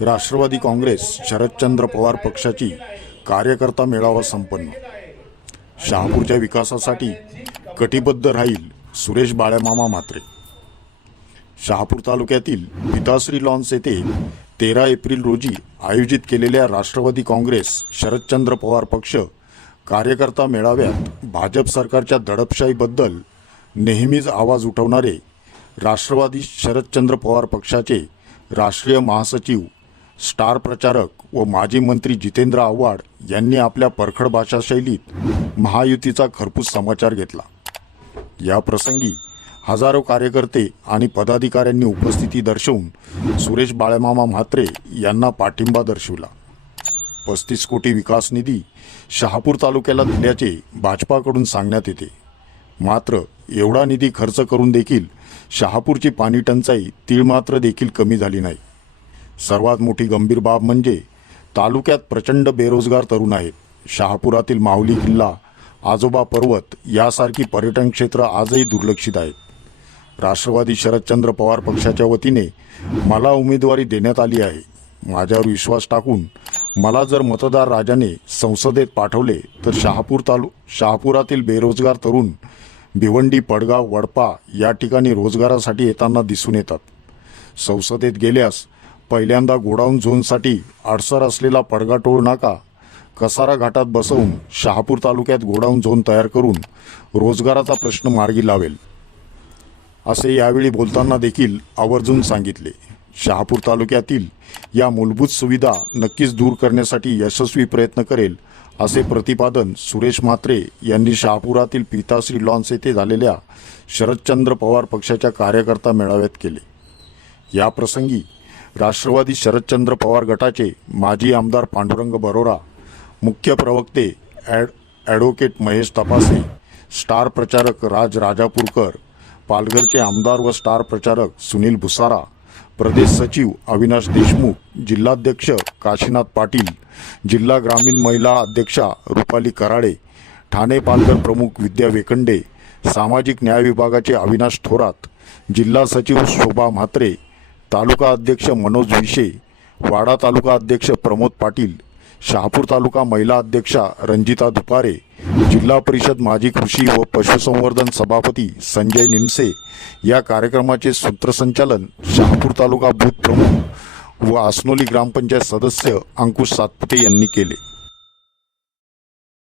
राष्ट्रवादी काँग्रेस शरदचंद्र पवार पक्षाची कार्यकर्ता मेळावा संपन्न. शहापूरच्या विकासासाठी कटिबद्ध राहील सुरेश बाळ्यामामा म्हात्रे. शहापूर तालुक्यातील पिताश्री लॉन्स येथे तेरा एप्रिल रोजी आयोजित केलेल्या राष्ट्रवादी काँग्रेस शरदचंद्र पवार पक्ष कार्यकर्ता मेळाव्यात भाजप सरकारच्या दडपशाहीबद्दल नेहमीच आवाज उठवणारे राष्ट्रवादी शरदचंद्र पवार पक्षाचे राष्ट्रीय महासचिव स्टार प्रचारक व माजी मंत्री जितेंद्र आव्हाड यांनी आपल्या परखड भाषा शैलीत महायुतीचा खरपूस समाचार घेतला. या प्रसंगी हजारो कार्यकर्ते आणि पदाधिकाऱ्यांनी उपस्थिती दर्शवून सुरेश बाळेमामा म्हात्रे यांना पाठिंबा दर्शवला. पस्तीस कोटी विकास निधी शहापूर तालुक्याला दिल्याचे भाजपाकडून सांगण्यात येते. मात्र एवढा निधी खर्च करून देखील शहापूरची पाणी टंचाई तीळमात्र देखील कमी झाली नाही. सर्वात मोठी गंभीर बाब म्हणजे तालुक्यात प्रचंड बेरोजगार तरुण आहेत. शहापुरातील माहुली किल्ला आजोबा पर्वत यासारखी पर्यटन क्षेत्र आजही दुर्लक्षित आहेत. राष्ट्रवादी शरदचंद्र पवार पक्षाच्या वतीने मला उमेदवारी देण्यात आली आहे. माझ्यावर विश्वास टाकून मला जर मतदार राजाने संसदेत पाठवले तर शहापूर तालु शहापुरातील बेरोजगार तरुण भिवंडी पडगाव वडपा या ठिकाणी रोजगारासाठी येताना दिसून येतात. संसदेत गेल्यास पहिल्यांदा गोडाऊन झोनसाठी आडसर असलेला पडगाटोळ नाका कसारा घाटात बसवून शहापूर तालुक्यात गोडाऊन झोन तयार करून रोजगाराचा प्रश्न मार्गी लावेल. असे यावेळी बोलताना देखील आवर्जून सांगितले. शहापूर तालुक्यातील या मूलभूत सुविधा नक्कीच दूर करण्यासाठी यशस्वी प्रयत्न करेल असे प्रतिपादन सुरेश म्हात्रे यांनी शहापुरातील पिताश्री लॉन्स येथे झालेल्या शरदचंद्र पवार पक्षाच्या कार्यकर्ता मेळाव्यात केले. या प्रसंगी राष्ट्रवादी शरदचंद्र पवार गटाचे माजी आमदार पांडुरंग बरोरा मुख्य प्रवक्ते adv advocate Mahesh Tapase star प्रचारक राज राजापूरकर पालघरचे आमदार व स्टार प्रचारक सुनील भुसारा प्रदेश सचिव अविनाश देशमुख जिल्हाध्यक्ष काशीनाथ पाटील जिल्हा ग्रामीण महिला अध्यक्षा रुपाली कराळे ठाणे पालघर प्रमुख विद्या वेकंडे सामाजिक न्याय विभागाचे अविनाश थोरात जिल्हा सचिव शोभा म्हात्रे तालुका अध्यक्ष मनोज विशे वाडा तालुका अध्यक्ष प्रमोद पाटील शहापूर तालुका महिला अध्यक्षा रंजिता दुपारे जिल्हा परिषद माजी कृषी व पशुसंवर्धन सभापती संजय निमसे या कार्यक्रमाचे सूत्रसंचालन शहापूर तालुका बूथ प्रमुख व आसनोली ग्रामपंचायत सदस्य अंकुश सातपुते यांनी केले.